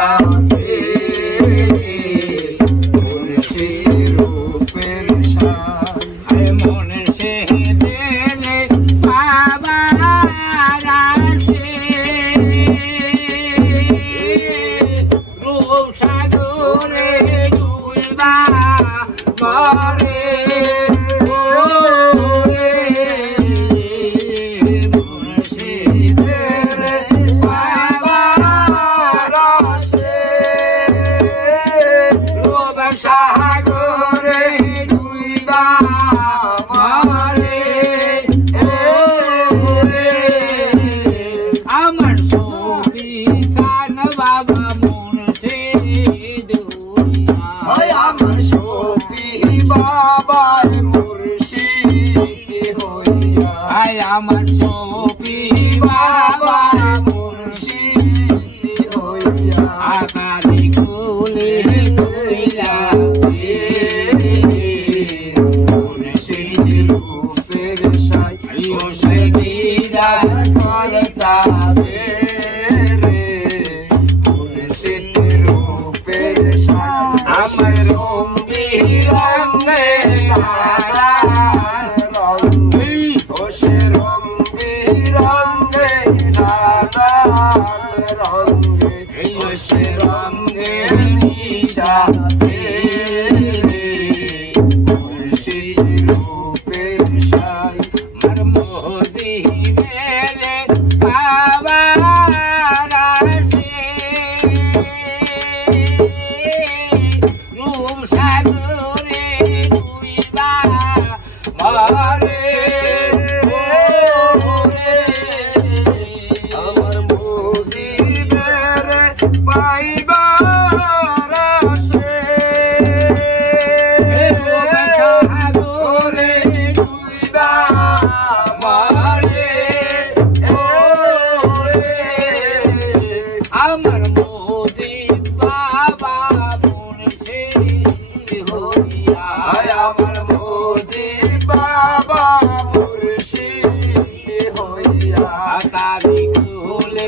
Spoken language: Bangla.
আছে মুর্শিদ রূপের শান মনে সে দিলে বাবার আসে রূপ সাগরে ডুইবা মরে আমার সফি বাবা মুর্শিদ হইয়া আকারে কুলে কইলা মুর্শিদ রূপের সাই ও সে বিরাজ করতাছে রে মুর্শিদ রূপের সাই আমার রঙ্গে রঙ্গে তারি খুলে